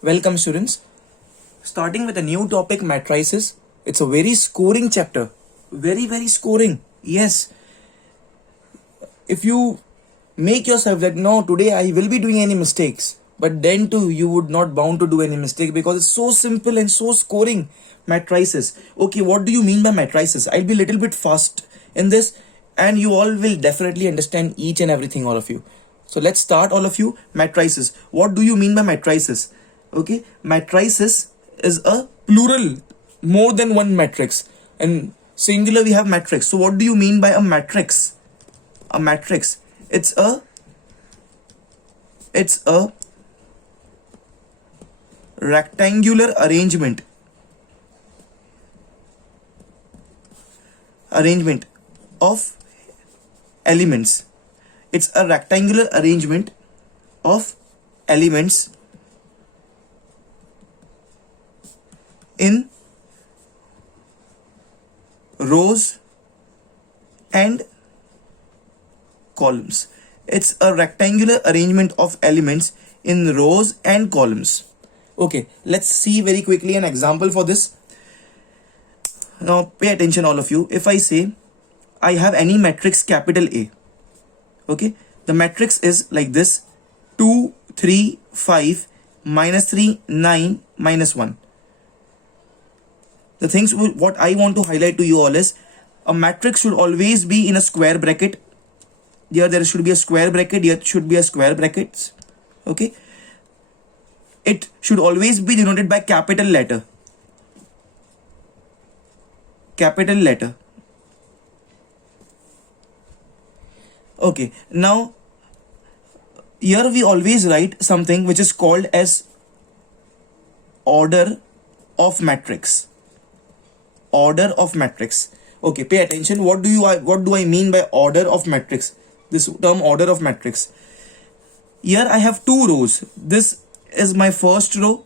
Welcome students. Starting with a new topic, matrices. It's a very scoring chapter. Very scoring. Yes. If you make yourself that no, today I will be doing any mistakes, but then too you would not bound to do any mistake because it's so simple and so scoring. Matrices. Okay, what do you mean by matrices? I'll be a little bit fast in this and you all will definitely understand each and everything, all of you. So let's start, all of you. Matrices. What do you mean by matrices? Okay, matrices is a plural, more than one matrix, and singular we have matrix. So what do you mean by a matrix? A matrix, it's a rectangular arrangement of elements. It's a rectangular arrangement of elements in rows and columns. It's a rectangular arrangement of elements in rows and columns. Okay, let's see very quickly an example for this. Now pay attention, all of you. If I say I have any matrix capital A, okay, the matrix is like this: 2, 3, 5, -3, 9, -1. The things what I want to highlight to you all is a matrix should always be in a square bracket. Here there should be a square bracket, here should be a square brackets. Okay, it should always be denoted by capital letter. Okay, now here we always write something which is called as order of matrix. Order of matrix. Okay, pay attention. What do I mean by order of matrix? This term order of matrix. Here I have two rows. This is my first row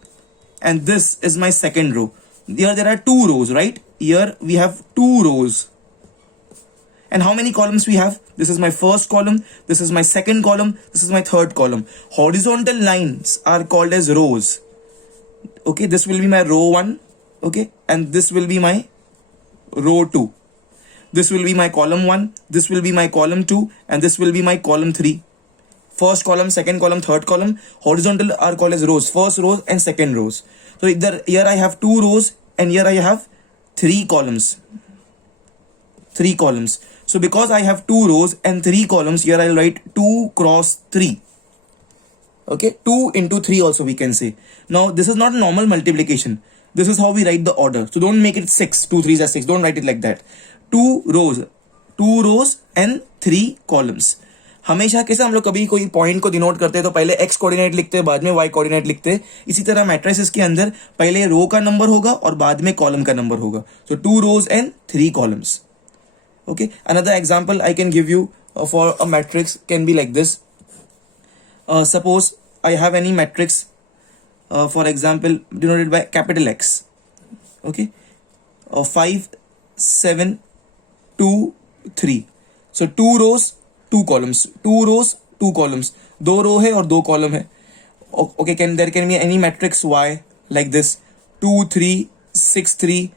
and this is my second row. Here there are two rows, right? Here we have two rows. And how many columns we have? This is my first column, this is my second column, this is my third column. Horizontal lines are called as rows. Okay, this will be my row 1, okay, and this will be my row 2. This will be my column 1, this will be my column 2, and this will be my column 3. First column, second column, third column. Horizontal are called as rows, first rows and second rows. So here I have two rows and here I have three columns. So because I have two rows and three columns, here I'll write 2 cross 3. Okay, 2 into 3 also we can say. Now this is not a normal multiplication. This is how we write the order. So don't make it 6. 2 3s are 6. Don't write it like that. 2 rows and 3 columns. हमेशा कैसे हम लोग कभी कोई point को denote करते हैं तो पहले x कोऑर्डिनेट लिखते हैं, बाद में y कोऑर्डिनेट लिखते हैं. इसी तरह मैट्रिसेस के अंदर पहले रो का नंबर होगा और बाद में कॉलम का नंबर होगा. So 2 rows and 3 columns. Okay, another example I can give you for a matrix can be like this. Suppose I have any matrix, for example, denoted by capital X. Okay, 5, 7, 2, 3. So 2 rows, 2 columns. 2 rows, 2 columns. 2 row है और 2 column है. Okay, there can be any matrix Y like this: 2, 3, 6, 3,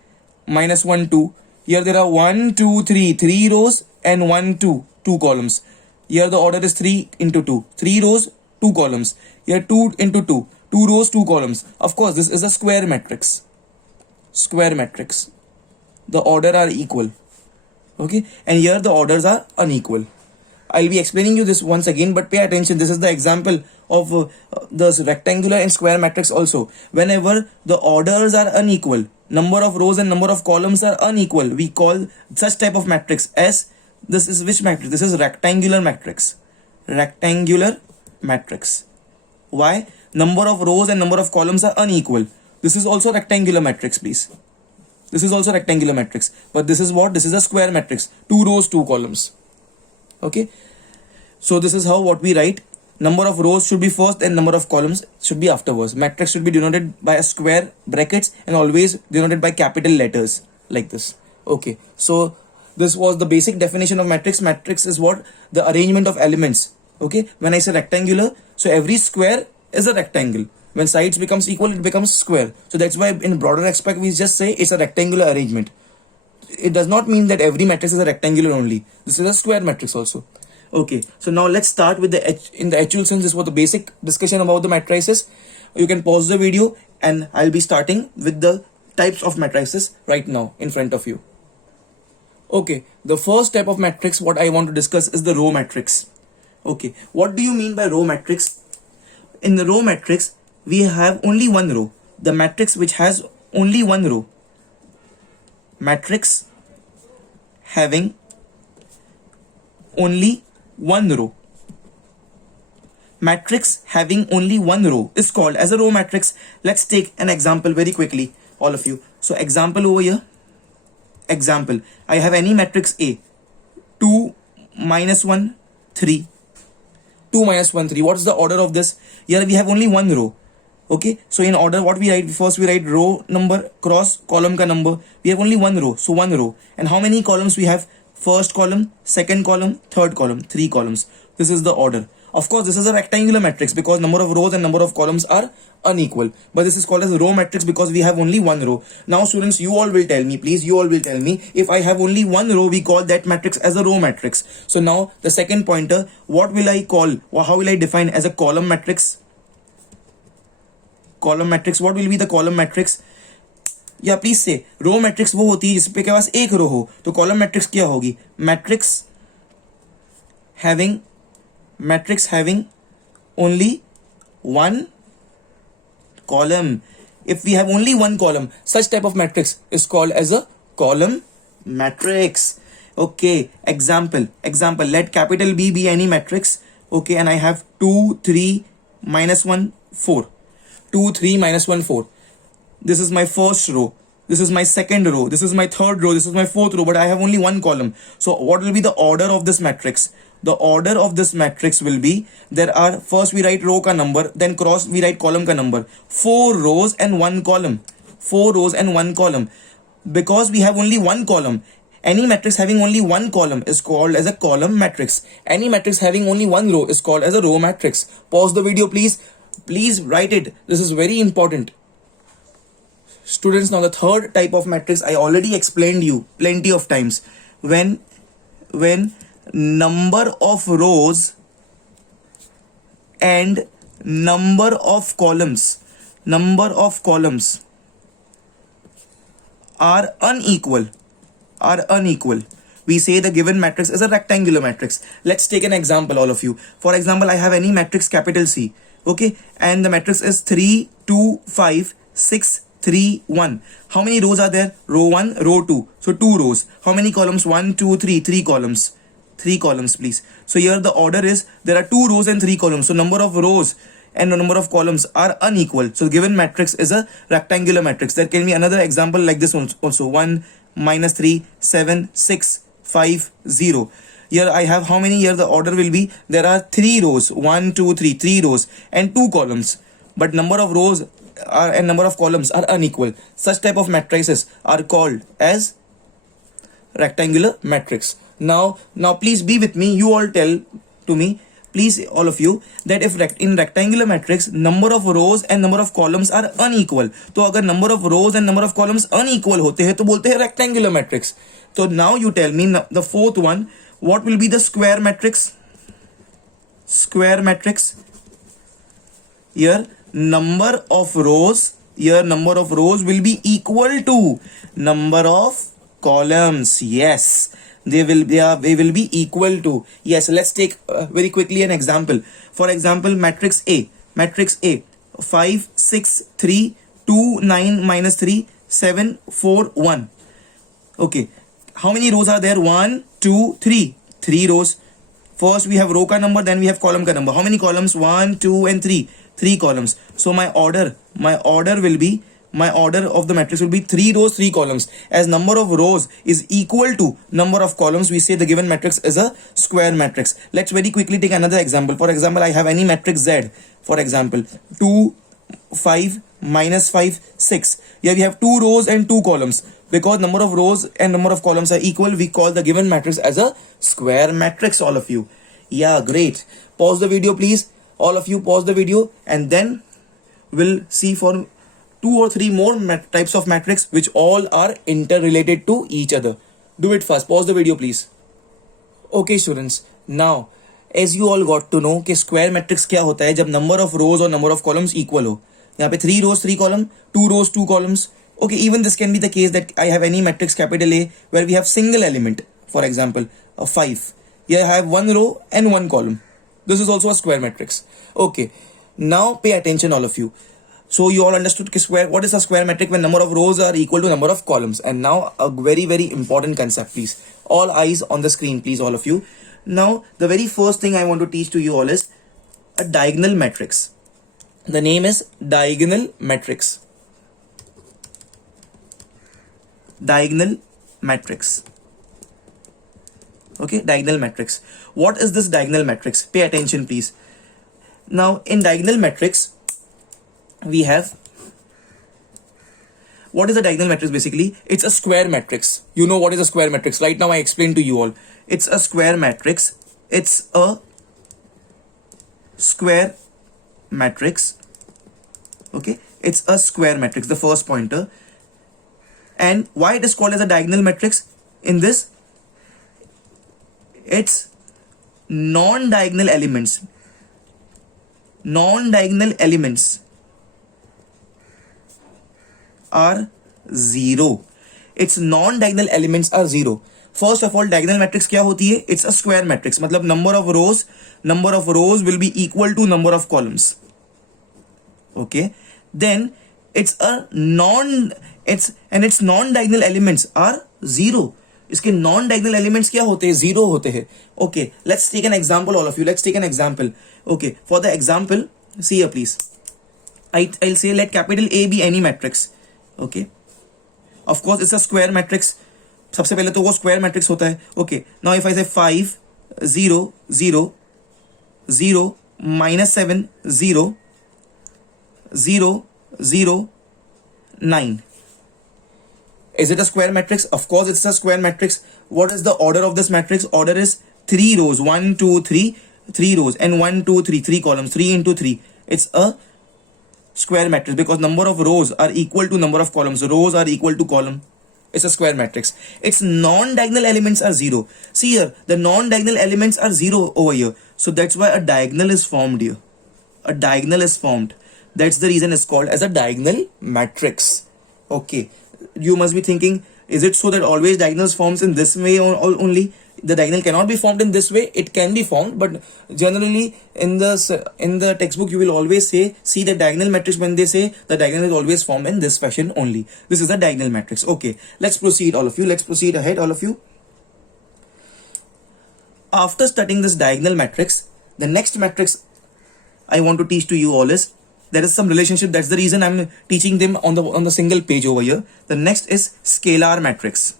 -1, 2. Here there are 1, 2, 3, 3 rows and 1, 2, 2 columns. Here the order is 3 into 2. 3 rows, 2 columns. Here 2 into 2. 2 rows, 2 columns. Of course, this is a square matrix. The order are equal. Okay, and here the orders are unequal. I'll be explaining you this once again, but pay attention. This is the example of the rectangular and square matrix also. Whenever the orders are unequal, number of rows and number of columns are unequal, we call such type of matrix as, this is which matrix? This is rectangular matrix. Why? Number of rows and number of columns are unequal. This is also rectangular matrix, please. This is also rectangular matrix, but this is what? This is a square matrix. 2 rows, 2 columns. Okay, so this is how what we write. Number of rows should be first and number of columns should be afterwards. Matrix should be denoted by a square brackets and always denoted by capital letters like this. Okay, so this was the basic definition of matrix. Matrix is what? The arrangement of elements. Okay, when I say rectangular, so every square is a rectangle. When sides becomes equal, it becomes square. So that's why in broader aspect, we just say it's a rectangular arrangement. It does not mean that every matrix is a rectangular only. This is a square matrix also. Okay, so now let's start with in the actual sense. This was the basic discussion about the matrices. You can pause the video and I'll be starting with the types of matrices right now in front of you. Okay, the first type of matrix what I want to discuss is the row matrix. Okay, what do you mean by row matrix? In the row matrix, we have only one row. The matrix which has only one row. Matrix having only one row. Matrix having only one row is called as a row matrix. Let's take an example very quickly, all of you. So example over here. Example, I have any matrix A. 2 minus 1, 3. 2 minus 1, 3. What's the order of this? Here we have only one row. Okay, so in order what we write, first we write row number cross column ka number. We have only one row, so one row. And how many columns we have? First column, second column, third column, 3 columns. This is the order. Of course, this is a rectangular matrix because number of rows and number of columns are unequal. But this is called as a row matrix because we have only one row. Now students, you all will tell me, please, you all will tell me, if I have only one row, we call that matrix as a row matrix. So now the second pointer, what will I call, or how will I define as a column matrix? Column matrix, what will be the column matrix? या please से row matrix वो होती है जिसपे के पास एक रो हो, तो कॉलम मैट्रिक्स क्या होगी? Matrix having only one column. If we have only one column, such type of matrix is called as a column matrix. Okay, example, let capital B be any matrix. Okay, and I have 2, 3, minus 1, 4. 2, 3, minus 1, 4. This is my first row. This is my second row. This is my third row. This is my fourth row, but I have only one column. So what will be the order of this matrix? The order of this matrix will be, there are, first we write row ka number, then cross we write column ka number. 4 rows and 1 column. 4 rows and 1 column. Because we have only one column, any matrix having only one column is called as a column matrix. Any matrix having only one row is called as a row matrix. Pause the video, please. Please write it. This is very important. Students, now the third type of matrix I already explained you plenty of times. When number of rows and number of columns are unequal, we say the given matrix is a rectangular matrix. Let's take an example, all of you. For example, I have any matrix capital C, okay, and the matrix is 3, 2, 5, 6, 3, 1. How many rows are there? Row 1, row 2. So 2 rows. How many columns? 1, 2, 3. 3 columns. 3 columns, please. So here the order is, there are 2 rows and 3 columns. So number of rows and the number of columns are unequal. So given matrix is a rectangular matrix. There can be another example like this one also. 1, minus 3, 7, 6, 5, 0. Here I have how many? Here the order will be, there are 3 rows. 1, 2, 3. 3 rows and 2 columns. But number of rows and number of columns are unequal. Such type of matrices are called as rectangular matrix. Now please be with me. You all tell to me, please, all of you, that if in rectangular matrix number of rows and number of columns are unequal, तो अगर number of rows and number of columns unequal होते हैं तो बोलते हैं rectangular matrix. So now you tell me the fourth one, what will be the square matrix? Square matrix. Here number of rows will be equal to number of columns. Yes, they will be equal to. Yes, let's take very quickly an example. For example, matrix A 5, 6, 3, 2, 9, minus 3, 7, 4, 1. Okay, how many rows are there? 1, 2, 3. 3 rows. First we have row ka number, then we have column ka number. How many columns? 1, 2 and 3. 3 columns. So my order of the matrix will be 3 rows, 3 columns. As number of rows is equal to number of columns, we say the given matrix is a square matrix. Let's very quickly take another example. For example, I have any matrix Z. For example, 2, 5, minus 5, 6. Here we have 2 rows and 2 columns. Because number of rows and number of columns are equal, we call the given matrix as a square matrix, all of you. Yeah, great. Pause the video, please. All of you pause the video and then we'll see for 2 or 3 more types of matrix which all are interrelated to each other. Do it fast. Pause the video, please. Okay, students. Now, as you all got to know कि square matrix क्या होता है जब number of rows और number of columns equal हो. यहाँ पे 3 rows 3 column, 2 rows 2 columns. Okay, even this can be the case that I have any matrix capital A where we have single element. For example, a 5. Here I have 1 row and 1 column. This is also a square matrix. Okay, now pay attention all of you. So you all understood what is a square matrix when number of rows are equal to number of columns. And now a very, very important concept, please. All eyes on the screen, please, all of you. Now, the very first thing I want to teach to you all is a diagonal matrix. The name is diagonal matrix. Diagonal matrix. Okay, diagonal matrix. What is this diagonal matrix? Pay attention, please. Now, in diagonal matrix, we have, what is a diagonal matrix basically? It's a square matrix. You know what is a square matrix. Right now I explained to you all. It's a square matrix. It's a square matrix. Okay, it's a square matrix, the first pointer. And why it is called as a diagonal matrix? In this, its non-diagonal elements are 0. Its non-diagonal elements are 0. First of all, diagonal matrix क्या होती है? It's a square matrix. मतलब number of rows will be equal to number of columns. Okay. Then its non-diagonal elements are 0. इसके non-diagonal elements क्या होते हैं? 0 होते हैं. Okay. Let's take an example, all of you. Let's take an example. Okay. For the example, see here, please. I'll say let capital A be any matrix. Okay. Of course, it's a square matrix. सबसे पहले तो वो square matrix होता है. Okay. Now if I say 5, 0, 0, 0, -7, 0, 0, 0, 9. Is it a square matrix? Of course, it's a square matrix. What is the order of this matrix? Order is 3 rows. 1, 2, 3. 3 rows. And 1, 2, 3. 3 columns. 3 into 3. It's a square matrix because number of rows are equal to number of columns. Rows are equal to column. It's a square matrix. Its non-diagonal elements are 0. See here, the non-diagonal elements are 0 over here. So that's why a diagonal is formed here. A diagonal is formed. That's the reason it's called as a diagonal matrix. Okay. You must be thinking, is it so that always diagonals forms in this way or only? The diagonal cannot be formed in this way. It can be formed, but generally in the textbook you will always see the diagonal matrix. When they say the diagonal is always formed in this fashion only. This is the diagonal matrix. Okay, let's proceed, all of you. Let's proceed ahead, all of you. After studying this diagonal matrix, the next matrix I want to teach to you all is, there is some relationship. That's the reason I'm teaching them on the single page over here. The next is scalar matrix.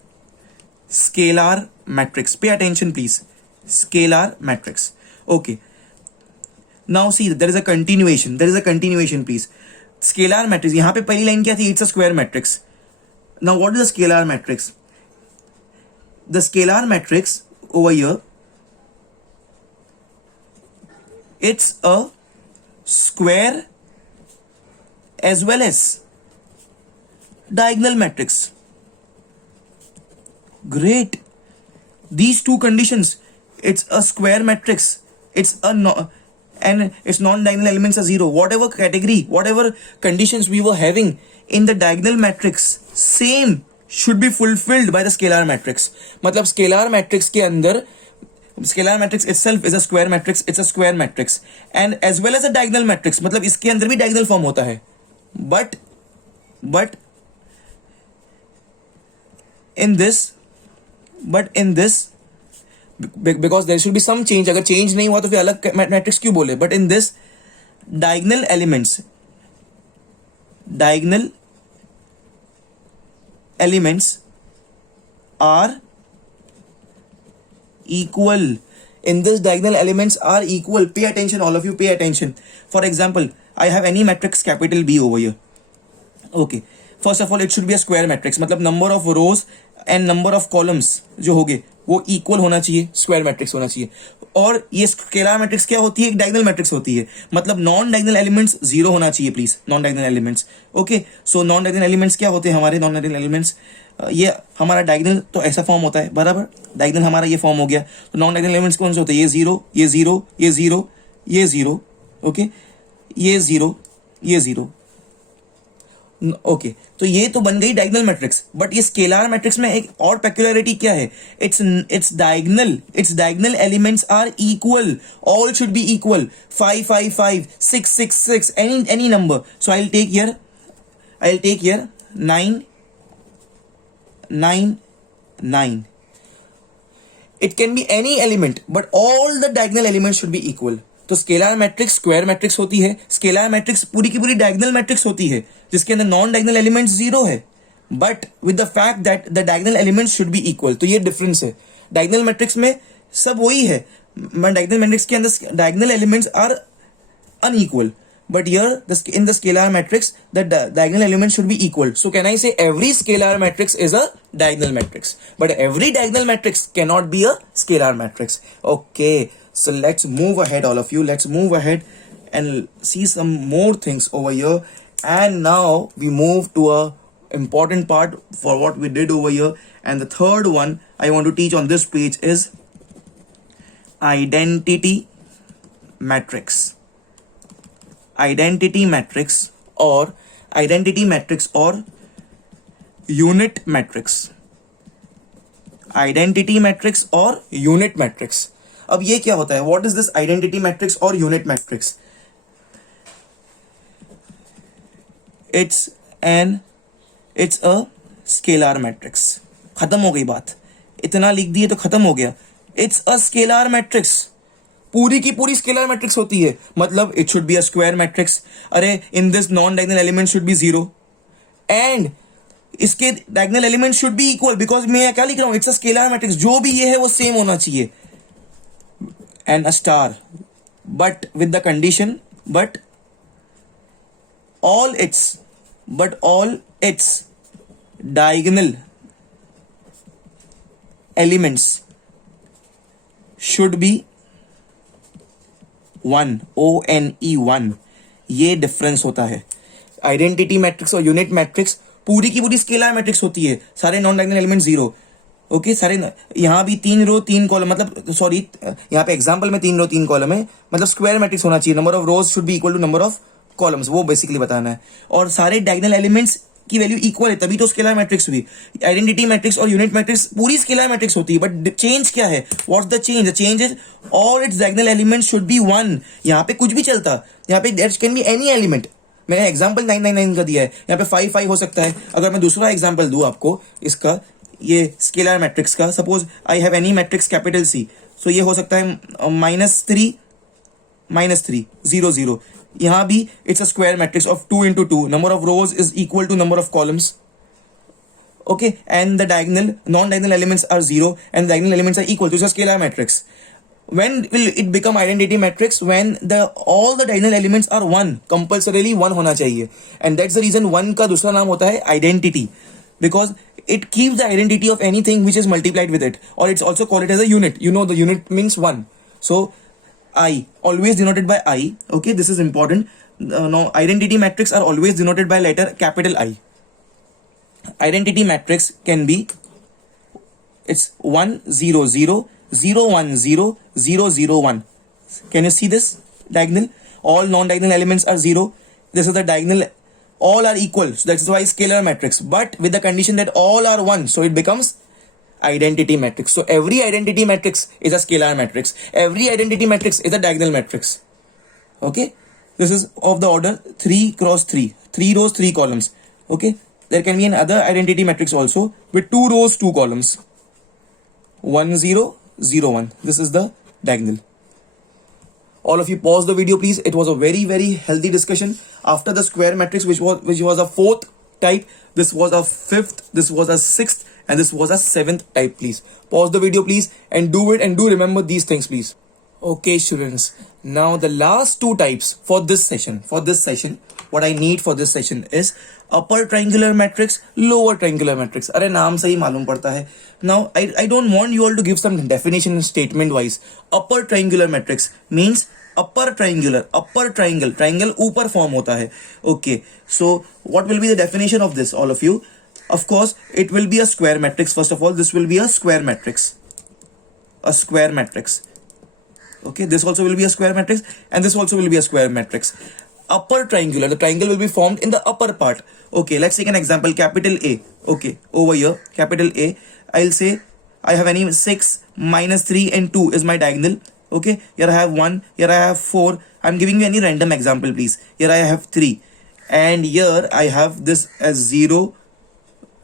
Scalar matrix. Pay attention, please. Scalar matrix. Okay. Now see, there is a continuation. There is a continuation, please. Scalar matrix. यहाँ पे पहली line क्या थी? It's a square matrix. Now what is a scalar matrix? The scalar matrix over here, it's a square as well as diagonal matrix. Great. These two conditions, it's a square matrix, and its non-diagonal elements are 0. Whatever category, whatever conditions we were having in the diagonal matrix, same should be fulfilled by the scalar matrix. मतलब scalar matrix के अंदर, scalar matrix itself is a square matrix. It's a square matrix, and as well as a diagonal matrix. मतलब इसके अंदर भी diagonal form होता है. But in this, because there should be some change. अगर change नहीं हुआ तो फिर अलग matrix क्यों बोले? But in this, diagonal elements are equal. In this, diagonal elements are equal. Pay attention, all of you. Pay attention. For example, I have any matrix capital B over here. Okay. First of all, it should be a square matrix. मतलब number of rows and number of columns जो होंगे वो equal होना चाहिए, square matrix होना चाहिए। और ये स्केलर मैट्रिक्स क्या होती है? एक डायगोनल मैट्रिक्स होती है, मतलब नॉन डायगोनल एलिमेंट्स जीरो होना चाहिए please, non diagonal elements. Okay, so non diagonal elements क्या होते हैं हमारे? नॉन डायगोनल एलिमेंट्स, ये हमारा डायगोनल तो ऐसा फॉर्म होता है, बराबर, डायगोनल हमारा ये फॉर्म हो गया। तो नॉन डायगोनल एलिमेंट्स कौन से होते हैं? ये जीरो, ये जीरो, ये जीरो, ये जीरो, ओके, ये जीरो, ये जीरो, ओके। तो ये तो बन गई डायगोनल मैट्रिक्स। बट ये स्केलर मैट्रिक्स में एक और पेक्युलरिटी क्या है? Its diagonal elements are equal, all should be equal, 5 5 5 6 6 6, any number. So I'll take here 9 9 9. It can be any element, but all the diagonal elements should be equal. तो scalar matrix square matrix होती है, scalar matrix पूरी की पूरी diagonal matrix होती है, जिसके अंदर नॉन डायगोनल एलिमेंट्स जीरो है, but with the fact that the diagonal elements should be equal. तो ये डिफरेंस है। डायगोनल मैट्रिक्स में सब वही है, डायगोनल मैट्रिक्स के अंदर diagonal elements are unequal, but here in the scalar matrix the diagonal elements should be equal. So can I say every scalar matrix is a diagonal matrix, but every diagonal matrix cannot be a scalar matrix. Okay, so let's move ahead, all of you, let's move ahead and see some more things over here. And now we move to a important part for what we did over here, and the third one I want to teach on this page is identity matrix. Identity matrix or unit matrix. Identity matrix और unit matrix. अब ये क्या होता है? What is this identity matrix और unit matrix? It's a scalar matrix. खत्म हो गई बात, इतना लिख दिए तो खत्म हो गया। It's a scalar matrix. पूरी की पूरी स्केलर मैट्रिक्स होती है, मतलब it should be a square matrix. अरे in this non diagonal element should be zero and इसके diagonal element should be equal, because मैं क्या लिख रहा हूं? इट्स अ स्केलर मैट्रिक्स, जो भी ये है वो सेम होना चाहिए। And a star, but with the condition, but all its diagonal elements should be 1, ONE1। ये डिफरेंस होता है। आइडेंटिटी मैट्रिक्स और यूनिट मैट्रिक्स पूरी की पूरी स्केलर मैट्रिक्स होती है, सारे non diagonal element zero, okay, सारे। यहां भी 3 रो 3 कॉलम, मतलब सॉरी, यहां पे एग्जांपल में 3 रो 3 कॉलम है, मतलब स्क्वायर मैट्रिक्स होना चाहिए, number of rows should be equal to number of columns, वो बेसिकली बताना है। और सारे डायगोनल एलिमेंट्स की वैल्यू इक्वल है, तभी तो स्केलर मैट्रिक्स हुई। आइडेंटिटी मैट्रिक्स और यूनिट मैट्रिक्स पूरी स्केलर मैट्रिक्स होती है, बट चेंज क्या है? What's the change? The change is all its diagonal elements should be 1। यहाँ पे कुछ भी चलता, यहाँ पे there can be any element. मैंने एग्जांपल 999 का दिया है, यहाँ पे 5 5 हो सकता है। अगर मैं दूसरा एग्जांपल दूं आपको इसका, ये स्केलर मैट्रिक्स का, suppose I have any matrix capital C, so ये हो सकता है -3 -3 0 0। यहां भी it's a square matrix of 2 into 2, number of rows is equal to number of columns, okay, and the non-diagonal elements are 0 and diagonal elements are equal, so it's a scalar matrix. When will it become identity matrix? When all the diagonal elements are 1, compulsorily 1 होना चाहिए, and that's the reason 1 का दूसरा नाम होता है identity, because it keeps the identity of anything which is multiplied with it, or it's also called it as a unit. You know, the unit means 1. So I, always denoted by I, okay, this is important. No, identity matrix are always denoted by letter capital I. Identity matrix can be, it's 1 0 0 0 1 0 0 0 1. Can you see this diagonal? All non-diagonal elements are 0. This is the diagonal, all are equal, so that's why scalar matrix, but with the condition that all are 1, so it becomes identity matrix. So every identity matrix is a scalar matrix, every identity matrix is a diagonal matrix, okay. This is of the order 3 cross 3, 3 rows 3 columns, okay. There can be another identity matrix also with 2 rows 2 columns, 1 0 0 1. This is the diagonal. All of you pause the video please. It was a very very healthy discussion. After the square matrix, which was a 4th type, this was a 5th, this was a 6th, and this was a 7th type. Please pause the video please and do it, and do remember these things please. Okay students, Now the last two types for this session, what I need for this session is upper triangular matrix, lower triangular matrix. अरे नाम से ही मालूम पड़ता है. Now I don't want you all to give some definition statement wise. Upper triangular matrix means upper triangle ऊपर form होता है. Okay, so what will be the definition of this, all of you? Of course, it will be a square matrix. First of all, this will be a square matrix. Okay, this also will be a square matrix, and this also will be a square matrix. Upper triangular, the triangle will be formed in the upper part. Okay, let's take an example, capital A. Okay, over here, capital A, I'll say I have any 6 minus 3 and 2 is my diagonal. Okay, here I have 1, here I have 4. I'm giving you any random example, please. Here I have 3, and here I have this as 0,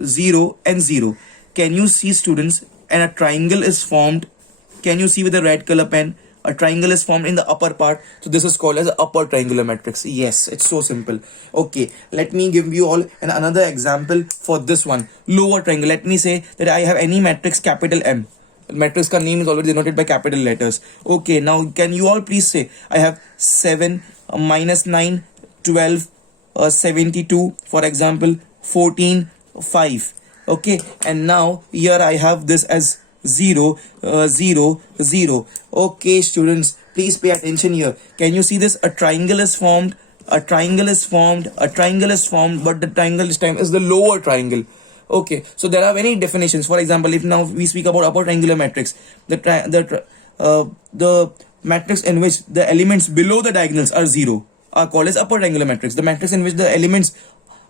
0 and 0. Can you see, students? And a triangle is formed. Can you see with the red color pen? A triangle is formed in the upper part, so this is called as the upper triangular matrix. Yes, it's so simple. Okay, let me give you all another example for this one. Lower triangle. Let me say that I have any matrix capital M. Matrix ka name is already denoted by capital letters. Okay, now can you all please say I have 7 minus 9 12 72, for example 14 5. Okay, and now here I have this as 0 0 0. Okay, students, please pay attention here. Can you see this? A triangle is formed, but the triangle this time is the lower triangle. Okay, so there are many definitions. For example, if now we speak about upper triangular matrix, the matrix in which the elements below the diagonals are 0 are called as upper triangular matrix. The matrix in which the elements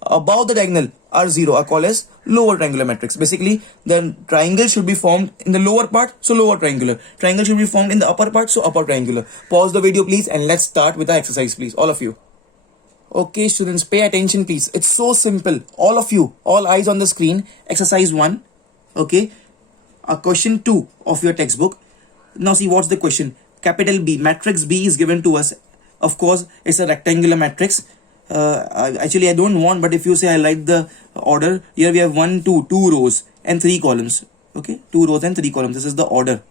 above the diagonal are 0 are called as lower triangular matrix. Basically, the triangle should be formed in the lower part, so lower triangular. Triangle should be formed in the upper part, so upper triangular. Pause the video, please, and let's start with the exercise, please, all of you. Okay, students, pay attention, please. It's so simple. All of you, all eyes on the screen. Exercise 1. Okay, question 2 of your textbook. Now see what's the question. Capital B, matrix B is given to us. Of course, it's a rectangular matrix. Actually I don't want, but if you say I like the order, here we have 1 2 rows and 3 columns. Okay, 2 rows and 3 columns. This is the order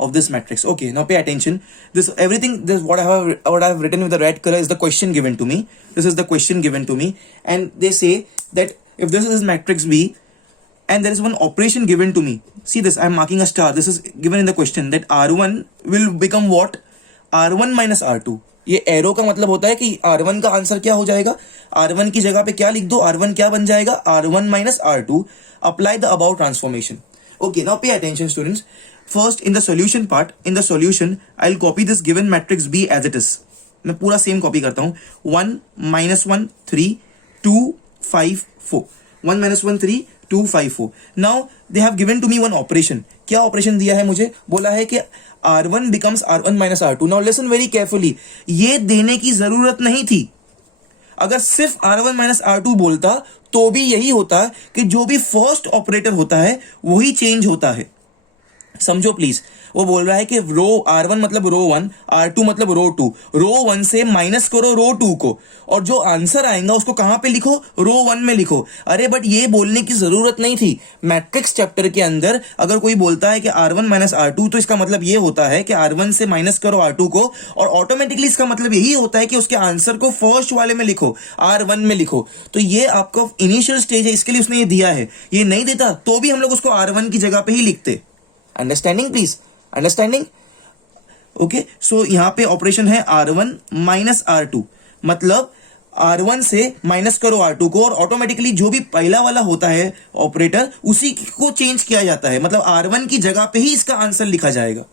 of this matrix. Okay, now pay attention. This what I have written with the red color is the question given to me. This is the question given to me, and they say that if this is matrix B and there is one operation given to me, see this, I'm marking a star. This is given in the question that R1 will become what? R1 minus R2. ये arrow का मतलब होता है कि R1 का answer क्या हो जाएगा. R1 की जगह पे क्या लिख दो, R1 क्या बन जाएगा? R1 minus R2. Apply the above transformation. Okay, now pay attention, students. First, in the solution part, I'll copy this given matrix B as it is. मैं पूरा सेम कॉपी करता हूँ. 1 minus 1 3 2 5 4. 1 minus 1 3 2 5 4. Now they have given to me one operation. क्या operation दिया है मुझे? बोला है कि R1 becomes R1 minus R2. Now listen very carefully. ये देने की जरूरत नहीं थी. अगर सिर्फ R1 minus R2 बोलता तो भी यही होता कि जो भी फर्स्ट ऑपरेटर होता है वही चेंज होता है. समझो प्लीज. वो बोल रहा है कि रो R1 मतलब रो 1, R2 मतलब रो 2. रो 1 से माइनस करो रो 2 को, और जो आंसर आएगा उसको कहां पे लिखो? रो 1 में लिखो. अरे बट ये बोलने की जरूरत नहीं थी. मैट्रिक्स चैप्टर के अंदर अगर कोई बोलता है कि R1 माइनस R2, तो इसका मतलब ये होता है कि R1 से माइनस करो R2 को, और ऑटोमेटिकली इसका मतलब यही होता है कि उसके आंसर को फर्स्ट वाले में लिखो, R1 में लिखो. तो ये आपका इनिशियल स्टेज है, इसके लिए उसने ये दिया है. ये नहीं देता तो भी हम लोग उसको R1 की जगह पे ही लिखते. Understanding please, understanding. ओके, सो यहां पे ऑपरेशन है R1 माइनस R2, मतलब R1 से माइनस करो R2 को, और ऑटोमेटिकली जो भी पहला वाला होता है ऑपरेटर उसी को चेंज किया जाता है. मतलब R1 की जगह पे ही इसका आंसर लिखा जाएगा.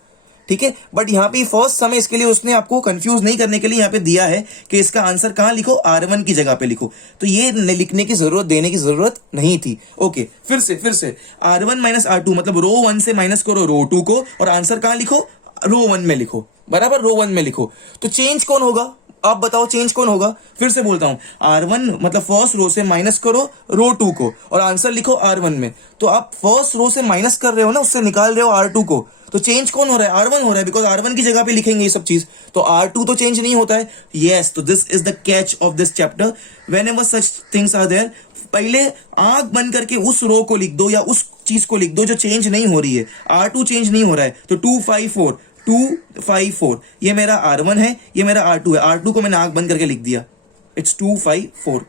ठीक है, बट यहाँ पे फर्स्ट समय इसके लिए उसने आपको कंफ्यूज नहीं करने के लिए यहाँ पे दिया है कि इसका आंसर कहां लिखो? R1 की जगह पे लिखो. तो ये लिखने की जरूरत, देने की जरूरत नहीं थी. ओके, फिर से R1 माइनस R2 मतलब रो 1 से माइनस करो रो 2 को, और आंसर कहां लिखो? रो 1 में लिखो. बराबर, रो 1 में लिखो. तो चेंज कौन होगा? आप बताओ चेंज कौन होगा? फिर से बोलता हूं, R1 मतलब फर्स्ट रो से माइनस करो रो 2 को, और आंसर लिखो R1 में. तो आप फर्स्ट रो से माइनस कर रहे हो ना, उससे निकाल रहे हो R2 को, तो चेंज कौन हो रहा है? R1 हो रहा है, बिकॉज R1 की जगह पे लिखेंगे ये सब चीज. तो R2 तो चेंज नहीं होता है. यस, तो this is the catch of this chapter. Whenever such things are there, पहले आंख बंद करके उस रो को लिख दो या उस चीज को लिख दो जो चेंज नहीं हो रही है. R2 चेंज नहीं हो रहा है, तो 2 5 4 2 5 4, ये मेरा R1 है, ये मेरा R2 है, R2 को मैंने आंख बंद करके लिख दिया, it's 2 5 4.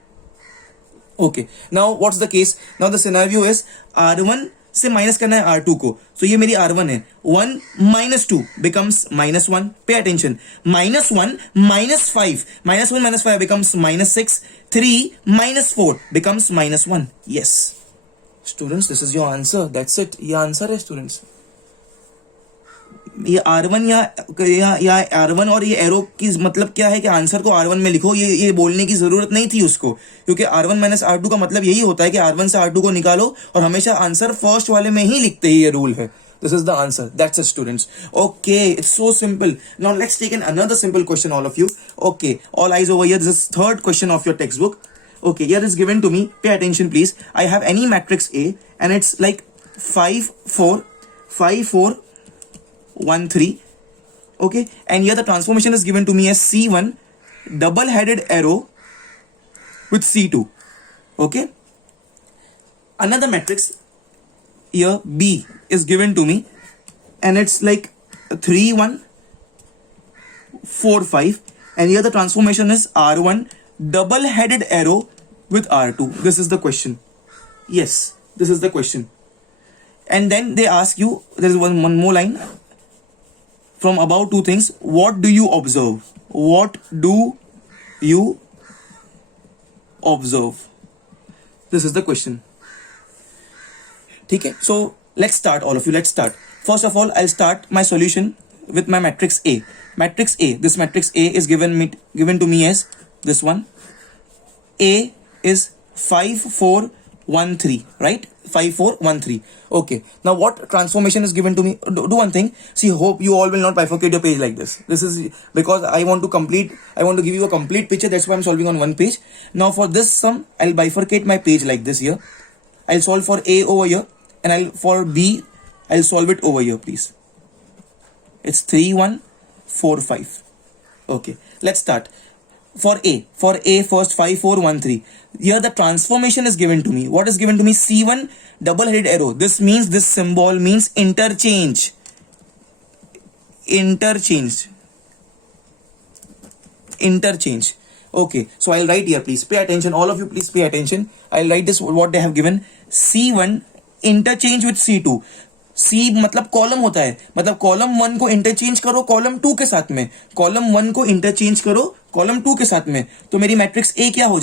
Okay, now what's the case, now the scenario is R1 से माइनस करना है R2 को, सो ये मेरी R1 है, 1 minus 2 becomes -1, pay attention, -1 -5, -1 -5 becomes -6, 3 -4 becomes -1. yes students, this is your answer, that's it, ये आंसर है स्टूडेंट्स. ये R1 या R1 और ये एरो की मतलब क्या है कि आंसर को R1 में लिखो, ये बोलने की जरूरत नहीं थी उसको, क्योंकि R1 माइनस R2 का मतलब यही होता है कि R1 से R2 को निकालो और हमेशा आंसर फर्स्ट वाले में ही लिखते ही, ये रूल है. This is the answer. That's it, students. Okay, it's so simple. Now let's take another simple question, all of you. Okay, all eyes over here. This is third question of your textbook. Okay, here is given to me. Pay attention, please. I have any matrix A, and it's like 5 4 5 4 1 3. Okay, and here the transformation is given to me as C1 double-headed arrow with C2. Okay, another matrix here B is given to me, and it's like 3 1 4 5, and here the transformation is R1 double-headed arrow with R2. This is the question. Yes, this is the question. And then they ask you, there is one more line from above two things. What do you observe? What do you observe? This is the question. Okay, so let's start, all of you. Let's start. First of all, I'll start my solution with my matrix A. Matrix A. This matrix A is given to me as this one. A is 5 4 1 3, right? 5 4 1 3. Okay. Now what transformation is given to me? Do one thing. See, hope you all will not bifurcate your page like this. This is because I want to give you a complete picture. That's why I'm solving on one page. Now for this sum, I'll bifurcate my page like this here. I'll solve for A over here, and for B, I'll solve it over here, please. It's 3 1 4 5. Okay, let's start. For A first, 5 4 1 3. Here the transformation is given to me. What is given to me? C1 double-headed arrow. This means, this symbol means interchange. Okay, so I'll write here, please pay attention, all of you, please pay attention. I'll write this, what they have given. C1 interchange with C2. C मतलब column होता है, मतलब column 1 को interchange करो column 2 के साथ में, column 1 को इंटरचेंज करो कॉलम 2 के साथ में, तो मेरी मैट्रिक्स A क्या हो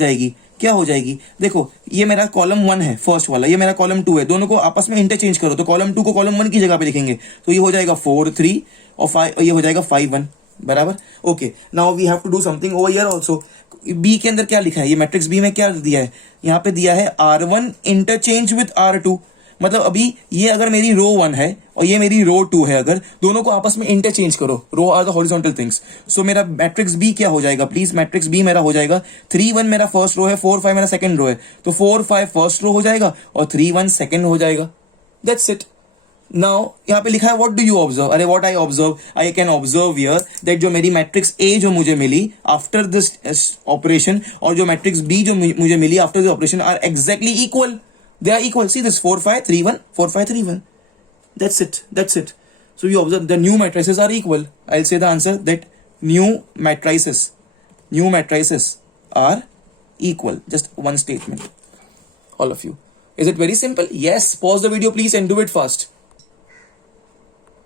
जाएगी? देखो, ये मेरा कॉलम 1 है फर्स्ट वाला, ये मेरा कॉलम 2 है, दोनों को आपस में इंटरचेंज करो तो कॉलम 2 को कॉलम 1 की जगह पे लिखेंगे, तो ये हो जाएगा 4 3 और 5, ये हो जाएगा 5 1, बराबर. Okay, now we have to do something over here also. B के अंदर क्या लिखा है? ये मैट्रिक्स बी में क्या दिया है? यहाँ पे दिया है R1 इंटरचेंज विद R2. मतलब अभी ये अगर मेरी रो 1 है और ये मेरी रो 2 है, अगर दोनों को आपस में इंटरचेंज करो, रो आर द हॉरिजॉन्टल थिंग्स, सो मेरा मैट्रिक्स बी क्या हो जाएगा? प्लीज, मैट्रिक्स बी मेरा हो जाएगा 3 1 मेरा फर्स्ट रो है, 4 5 मेरा सेकंड रो है, तो 4 5 फर्स्ट रो हो जाएगा और 3 1 सेकंड हो जाएगा. That's it. नाउ यहाँ पे लिखा है व्हाट डू यू ऑब्जर्व. अरे what I observe, I can observe here that जो मेरी मैट्रिक्स ए जो मुझे मिली आफ्टर दिस ऑपरेशन और जो मैट्रिक्स बी जो मुझे मिली after this operation are exactly equal. They are equal. See this 4 5 3 1 4 5 3 1. That's it. So you observe the new matrices are equal. I'll say the answer that new matrices are equal. Just one statement. All of you. Is it very simple? Yes. Pause the video please and do it fast.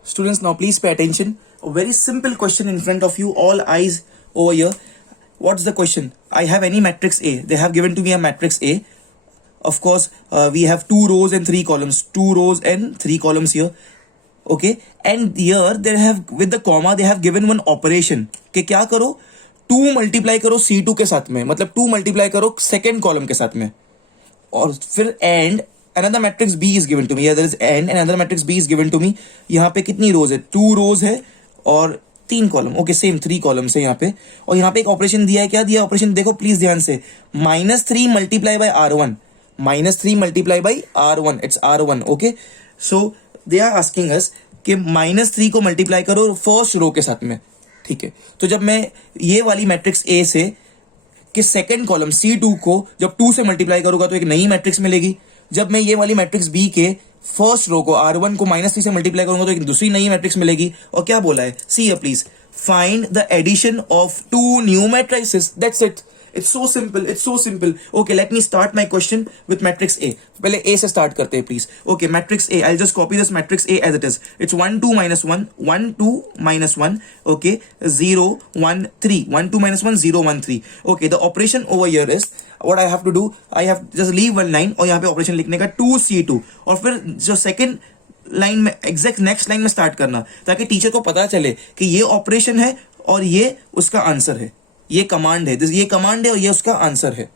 Students, now please pay attention. A very simple question in front of you. All eyes over here. What's the question? I have any matrix A. They have given to me a matrix A. Of course, we have 2 rows and 3 columns. 2 rows and 3 columns here. Okay, and here they have with the comma they have given one operation कि क्या करो? 2 multiply करो C2 के साथ में, मतलब 2 multiply करो second column के साथ में, और फिर and another matrix B is given to me. There is and another matrix B is given to me. यहाँ पे कितनी रोज है? 2 रोज है और 3 कॉलम. ओके, सेम 3 कॉलम्स है यहाँ पे, और यहाँ पे एक ऑपरेशन दिया है. क्या दिया ऑपरेशन? देखो प्लीज ध्यान से. -3 multiply by R1. -3 multiply by R1. It's R1. Okay, so they are asking us कि -3 को मल्टीप्लाई करो फर्स्ट रो के साथ में. ठीक है, तो जब मैं ये वाली मैट्रिक्स A से कि सेकंड कॉलम C2 को जब 2 से मल्टीप्लाई करूंगा तो एक नई मैट्रिक्स मिलेगी. जब मैं ये वाली मैट्रिक्स B के फर्स्ट रो को R1 को -3 से मल्टीप्लाई करूंगा तो एक दूसरी नई मैट्रिक्स मिलेगी. और क्या बोला है, see here please, find the addition of two new matrices. That's it. It's so simple. It's so simple. Okay, let me start my question with matrix A. पहले A से start करते हैं please. Okay, matrix A. I'll just copy this matrix A as it is. It's 1 2 minus 1 1 2 minus 1. Okay, 0 1 3 1 2 minus 1 0 1 3. Okay, the operation over here is what I have to do. I have just leave one line और यहाँ पे operation लिखने का 2C2 और फिर जो second line में exact next line में स्टार्ट करना ताकि टीचर को पता चले कि ये ऑपरेशन है और ये उसका आंसर है, ये कमांड है, ये कमांड है और ये उसका आंसर है.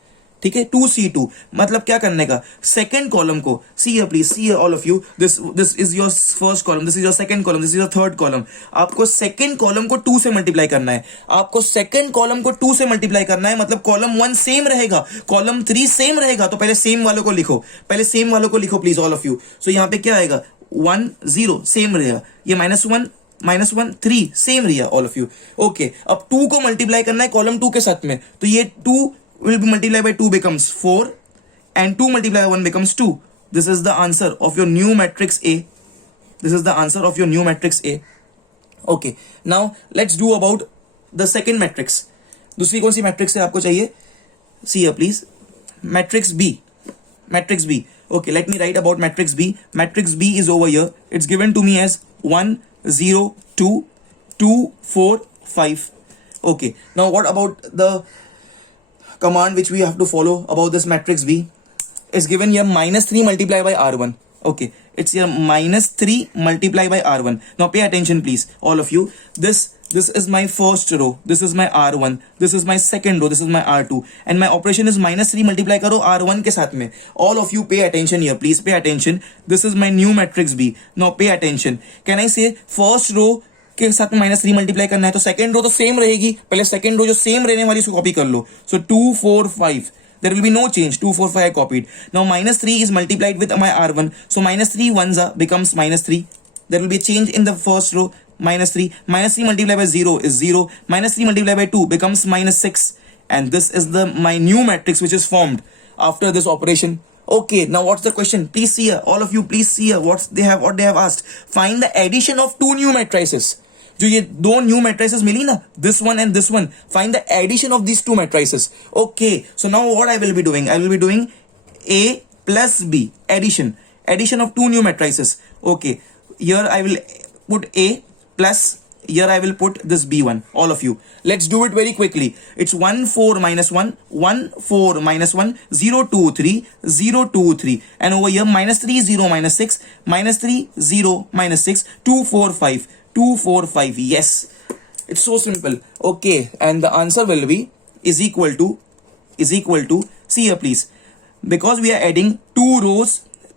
ठीक है, 2C2 मतलब क्या करने का, सेकंड कॉलम को, सी here please, see here all of you, this is your first column, this is your second column, this is your third column. आपको सेकंड कॉलम को 2 से मल्टीप्लाई करना है. आपको सेकंड कॉलम को 2 से मल्टीप्लाई करना है मतलब कॉलम 1 सेम रहेगा, कॉलम 3 सेम रहेगा. तो पहले सेम वालों को लिखो, पहले सेम वालों को लिखो प्लीज ऑल ऑफ यू. सो यहाँ पे क्या आएगा, 1 0 सेम रहेगा, ये -1 3 सेम रही ऑल ऑफ यू. ओके, अब 2 को मल्टीप्लाई करना है कॉलम 2 के साथ में, तो ये 2 will be multiplied by 2 becomes 4 and 2 multiplied by 1 becomes 2. This is the answer of your new matrix A. This is the answer of your new matrix A. Okay, now let's do about the second matrix. दूसरी कौन सी matrix है आपको चाहिए, see here please, matrix B. Matrix B. Okay, let me write about matrix B. Matrix B is over here. It's given to me as 1 0 2 2 4 5. Okay, now what about the command which we have to follow about this matrix B? Is given here -3 multiplied by R1. Okay, it's here -3 multiplied by R1. Now pay attention please all of you. This is my first row, this is my R1, this is my second row, this is my R2 and my operation is -3 multiply करो R1 के साथ में. All of you pay attention here please, pay attention. This is my new matrix B. Now pay attention. Can I say first row के साथ में -3 multiply करना है तो सेकंड रो तो सेम रहेगी, पहले सेकंड रो जो सेम रहने वाली उसको कॉपी कर लो. सो 2 4 5, there will be no change. 2 4 5 I copied. Now -3 is multiplied with my R1, so -3 ones becomes -3. There will be a change in the first row, -3 multiplied by 0 is 0, -3 multiplied by 2 becomes -6 and this is the my new matrix which is formed after this operation. Okay, now what's the question? Please see here, all of you please see here what they have asked. Find the addition of two new matrices. जो ये दो new matrices मिली ना, this one and this one, find the addition of these two matrices. Okay, so now what I will be doing, I will be doing A plus B, addition of two new matrices. Okay, here I will put A plus, here I will put this B1, all of you. Let's do it very quickly. It's 1 4 minus 1 1 4 minus 1 0 2 3 0 2 3 and over here -3 0 minus 6 -3 0 minus 6 2 4 5 2 4 5. Yes, it's so simple. Okay, and the answer will be is equal to see here please, because we are adding 2 rows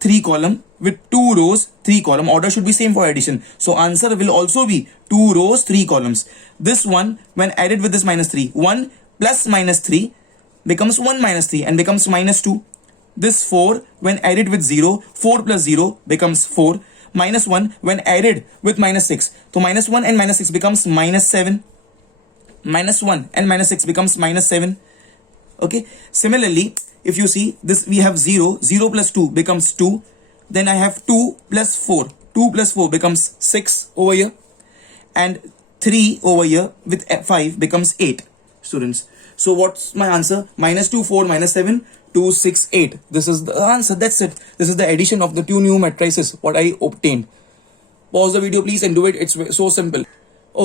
3 column with 2 rows 3 column, order should be same for addition, so answer will also be 2 rows 3 columns. This one when added with this -3, 1 plus -3 becomes 1 minus 3 and becomes -2. This 4 when added with 0, 4 plus 0 becomes 4. -1 when added with -6, so -1 and -6 becomes -7. -1 and -6 becomes -7. Okay, similarly if you see this, we have 0 plus 2 becomes 2. Then I have 2 plus 4, 2 plus 4 becomes 6 over here, and 3 over here with 5 becomes 8, students. So what's my answer? -2 4 -7 2 6 8. This is the answer. That's it. This is the addition of the two new matrices what I obtained. Pause the video please and do it. It's so simple.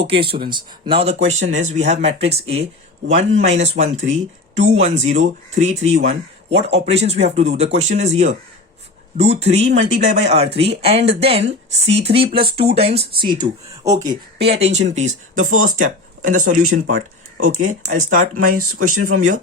Okay students, now the question is, we have matrix A 1 -1 3 2 1 0 3 3 1. What operations we have to do? The question is here. Do 3 multiply by R3 and then C3 plus 2 times C2. Okay, pay attention please. The first step in the solution part. Okay, I'll start my question from here.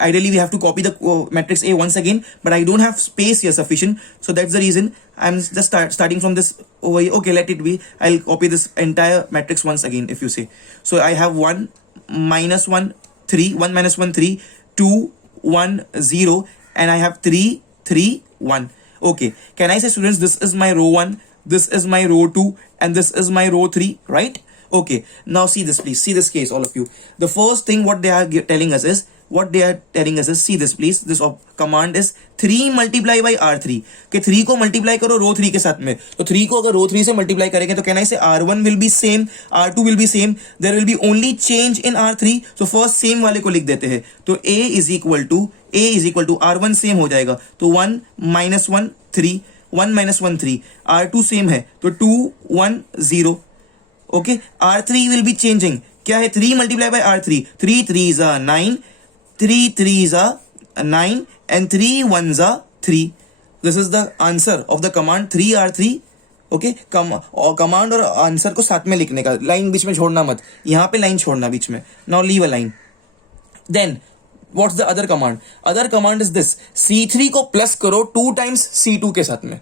Ideally we have to copy the matrix A once again, but I don't have space here sufficient, so that's the reason I'm just starting from this over here. Okay, let it be. I'll copy this entire matrix once again if you say. So I have 1 -1 3 1 -1 3 2 1 0 and I have 3 3 1. Okay, can I say students, this is my row 1, this is my row 2 and this is my row 3, right? Okay, now see this, please. See this case, all of you. The first thing what they are telling us is, see this, please. This command is 3 multiply by R3. कि 3 को multiply करो रो 3 के साथ में. तो 3 को अगर रो 3 से multiply करेंगे तो can I say R1 will be same, R2 will be same. There will be only change in R3. So first same वाले को लिख देते हैं. तो A is equal to R1 same हो जाएगा. तो 1 minus 1 3, 1 minus 1 3. R2 same है तो 2 1 0. Okay, R3 will be changing. क्या है 3 multiply by R3. 3 3s are 9, 3 3s are 9 and 3 1s are 3. This is the answer of the command 3R3. Okay, command और answer को साथ में लिखने का, लाइन बीच में छोड़ना मत, यहां पे लाइन छोड़ना बीच में. Now leave a line. Then what's the other command? Other command is this, C3 को प्लस करो 2 times C2 के साथ में.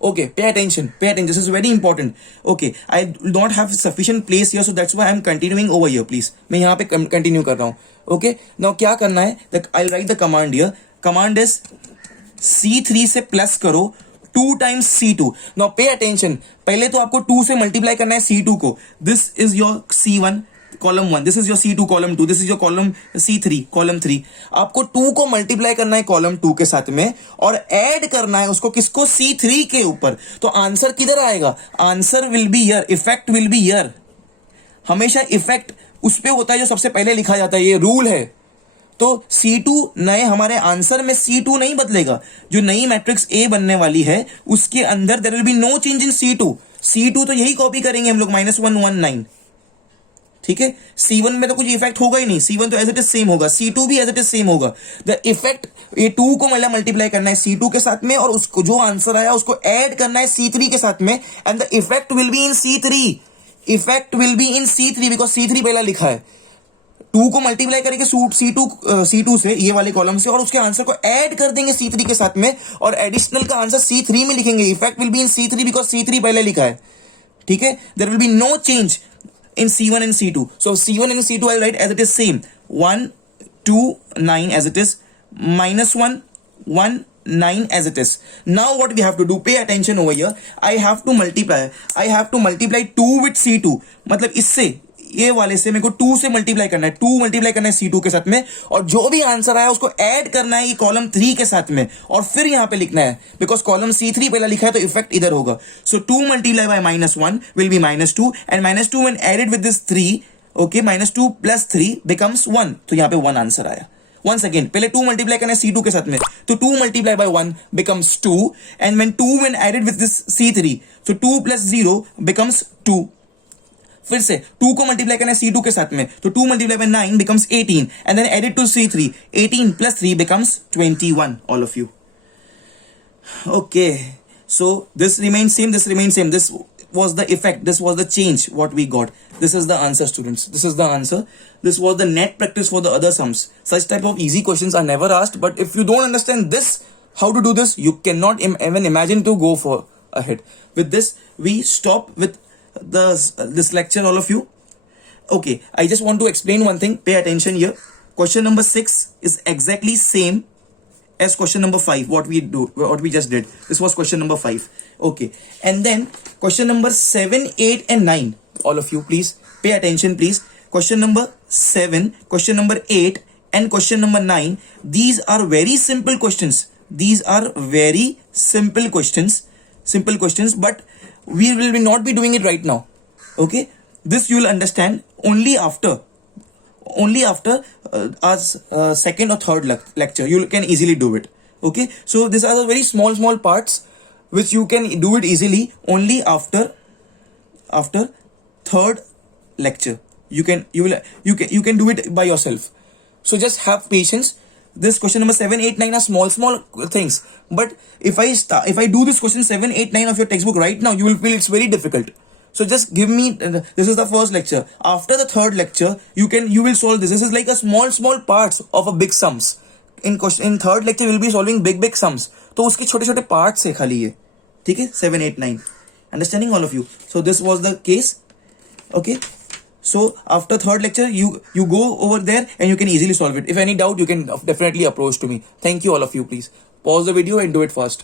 Okay, pay attention. This is very important. Okay, I do not have sufficient place here, so that's why I'm continuing over here, please. मैं यहाँ पे continue कर रहा हूँ. Okay, now क्या करना है? I'll write the command here. Command is C3 से प्लस करो 2 times C2. Now pay attention. पहले तो आपको 2 से मल्टीप्लाई करना है C2 को. This is your C1 column 1. This is your C2 column 2. This is your column C3 column 3. आपको 2 को मल्टीप्लाई करना है कॉलम 2 के साथ में और ऐड करना है उसको किसको? C3 के ऊपर. तो आंसर किधर आएगा? Answer will be here, effect will be here. हमेशा इफेक्ट उस पे होता है जो सबसे पहले लिखा जाता है, ये रूल है. तो C2 नए हमारे आंसर में C2 नहीं बदलेगा. जो नई मैट्रिक्स A बनने वाली है उसके अंदर there will be no change in C2 तो यही कॉपी करेंगे हम लोग, -1 1 9. ठीक है, C1 में तो कुछ इफेक्ट होगा ही नहीं. C1 तो एज इट इज सेम होगा, C2 भी एज इट इज सेम होगा. द इफेक्ट ये 2 को मतलब मल्टीप्लाई करना है C2 के साथ में और उसको जो आंसर आया उसको ऐड करना है C3 के साथ में and the effect will be in C3. Effect will be in C3 because C3 पहला लिखा है. 2 को मल्टीप्लाई करेंगे C2 से, ये वाले कॉलम से, और उसके आंसर को ऐड कर देंगे C3 के साथ में और एडिशनल का आंसर C3 में लिखेंगे. Effect will be in C3 because C3 पहले लिखा है. ठीक है, there will be no change in C1 and C2. So C1 and C2 I'll write as it is same. 1 2 9 as it is, -1 1 9 as it is. Now what we have to do, pay attention over here. I have to multiply 2 with C2. मतलब इससे ये वाले से मेरे को 2 से multiply करना है, 2 मल्टीप्लाई करना है C2 के साथ में और जो भी आंसर आया उसको ऐड करना है ये कॉलम 3 के साथ में और फिर यहां पे लिखना है बिकॉज कॉलम C3 पहला लिखा है तो इफेक्ट इधर होगा. So 2 multiply by -1 will be -2 and -2 when added with this 3, okay, -2 plus 3 becomes 1. तो यहां पे 1 आंसर आया. Once again, पहले 2 मल्टीप्लाई करना है C2 के साथ में तो 2 multiply by 1 becomes 2 and when 2 when added with this C3, so 2 plus 0 becomes 2. फिर से 2 को मल्टीप्लाई करना है C2 के साथ में तो 2 multiply bye 9 becomes 18 and then added to C3, 18 plus 3 becomes 21, all of you. Okay, so this remains same, this was the effect, this was the change what we got. This is the answer, students. This is the answer. This was the net practice for the other sums. Such type of easy questions are never asked, but if you don't understand this, how to do this, you cannot even imagine to go for ahead. With this, we stop with this lecture, all of you. Okay, I just want to explain one thing. Pay attention here. Question number 6 is exactly same as question number 5, what we just did. This was question number 5. Okay, and then question number 7, 8 and 9, all of you please pay attention, please. Question number 7, question number 8 and question number 9, these are very simple questions. These are very simple questions, but we will not be doing it right now. Okay, this you will understand only after our second or third lecture. You can easily do it. Okay, so these are the very small parts which you can do it easily only after third lecture. You can do it by yourself. So just have patience. This question number 7, 8, 9 are small things, but if I do this question 7, 8, 9 of your textbook right now, you will feel it's very difficult. So just give me, this is the first lecture. After the third lecture, you will solve this. This is like a small parts of a big sums. In third lecture, we will be solving big sums. तो उसके छोटे parts है खाली ये, ठीक है? 7, 8, 9. Understanding, all of you? So this was the case. Okay. So after third lecture, you go over there and you can easily solve it. If any doubt, you can definitely approach to me. Thank you, all of you. Please pause the video and do it fast.